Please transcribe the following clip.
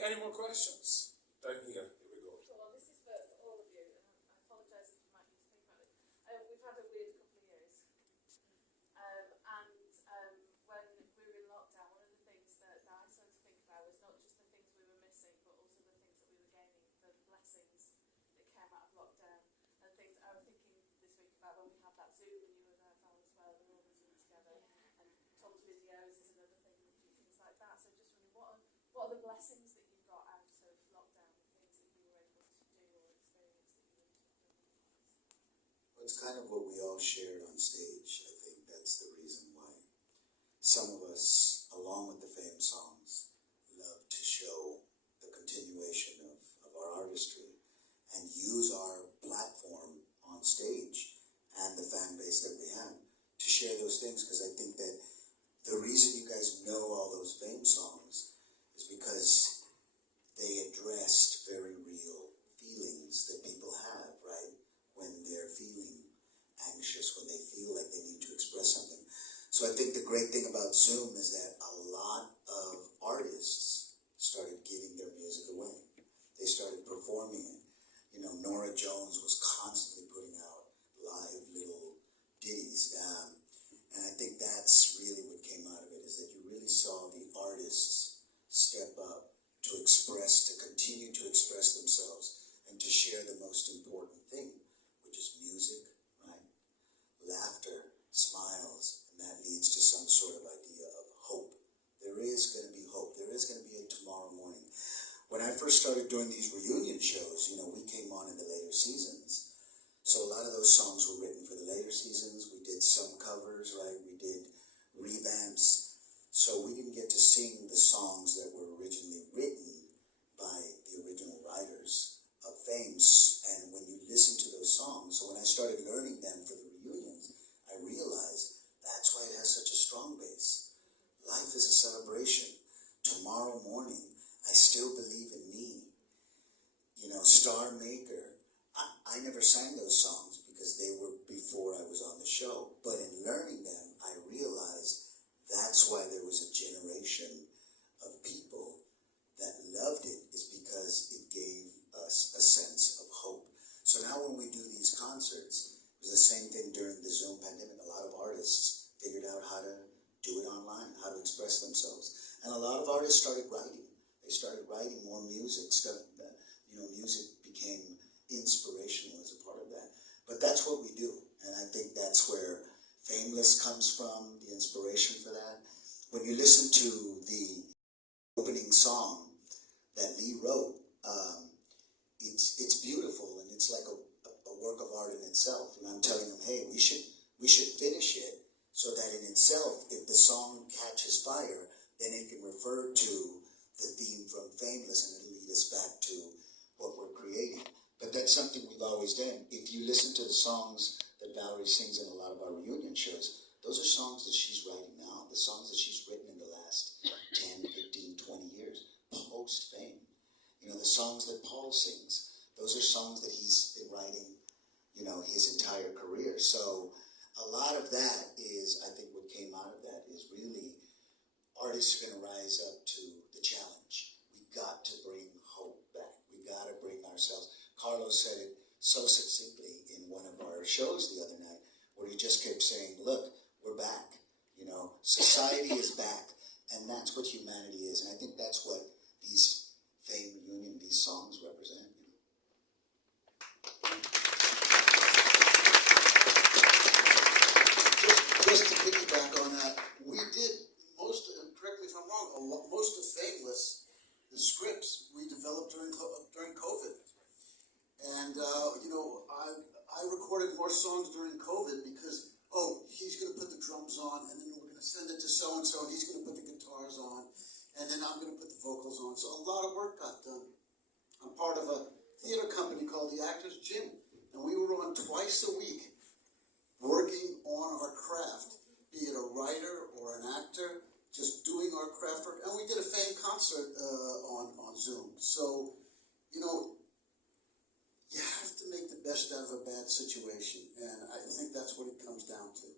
Okay, any more questions? Down here, here we go. Well, this is for all of you, and I apologise if you might need to think about it. We've had a weird couple of years. When we were in lockdown, one of the things that I started to think about was not just the things we were missing, but also the things that we were gaining, the blessings that came out of lockdown. And things I was thinking this week about when we had that Zoom, and you were there, Val, as well, we were all Zoom together. And Tom's videos is another thing, and a few things like that. So just wondering, what are the blessings that you've got out of lockdown, the things that you were able to do or experience that you wouldn't have done otherwise? Well, it's kind of what we all shared on stage. I think that's the reason why some of us, along with the fame songs, love to show the continuation of our artistry and use our platform on stage and the fan base that we have to share those things, because I think that the reason you guys know all those fame songs is because they addressed very real feelings that people have, right? When they're feeling anxious, when they feel like they need to express something. So I think the great thing about Zoom is that a lot of artists started giving their music away. They started performing it. You know, Norah Jones was constantly putting out live little ditties. And I think that's really what came out of it, is that you really saw the artists step up to express, to continue to express themselves, and to share the most important thing, which is music, right? Laughter, smiles, and that leads to some sort of idea of hope. There is going to be hope. There is going to be a tomorrow morning. When I first started doing these reunion shows, you know, we came on in the later seasons. So a lot of those songs were written for the later seasons. We did some covers, right? We did revamps. So we didn't get to sing the songs that were originally written by the original writers of Fame. And when you listen to those songs, so when I started learning them for the reunions, I realized that's why it has such a strong base. Life is a celebration. Tomorrow morning, I still believe in me. You know, Star Maker. I never sang those songs because they were before I was on the show. But in learning them, I realized that's why there was a generation of people that loved it, is because it gave us a sense of hope. So now when we do these concerts, it was the same thing during the Zoom pandemic. A lot of artists figured out how to do it online, how to express themselves. And a lot of artists started writing. They started writing more music, stuff that, you know, music became inspirational as a part of that. But that's what we do. And I think that's where Fameless comes from, the inspiration for that. When you listen to the opening song that Lee wrote, it's beautiful, and it's like a work of art in itself. And I'm telling him, hey, we should finish it so that in itself, if the song catches fire, then it can refer to the theme from Fameless, and it'll lead us back to what we're creating. But that's something we've always done. If you listen to the songs that Valerie sings in a lot of our reunion shows, those are songs that she's writing now, the songs that she's written in the last 10, 15, 20 years, post-Fame. You know, the songs that Paul sings, those are songs that he's been writing, you know, his entire career. So a lot of that is, I think what came out of that is really artists are going to rise up to the challenge. We got to bring hope back. We got to bring ourselves. Carlo said it so succinctly in one of our shows the other night, where he just kept saying, look, we're back. You know, society is back. And that's what humanity is. And I think that's what these Fame reunion, these songs represent. Just to piggyback on that, we did most, correct me if I'm wrong, most of Fameless, the scripts we developed during COVID. And, you know, I recorded more songs during COVID because, oh, he's going to put the drums on, and then we're going to send it to so-and-so, and he's going to put the guitars on, and then I'm going to put the vocals on. So a lot of work got done. I'm part of a theater company called the Actors Gym, and we were on twice a week working on our craft, be it a writer or an actor, just doing our craft work. And we did a Fame concert on Zoom. So, you know, you have to make the best out of a bad situation, and I think that's what it comes down to.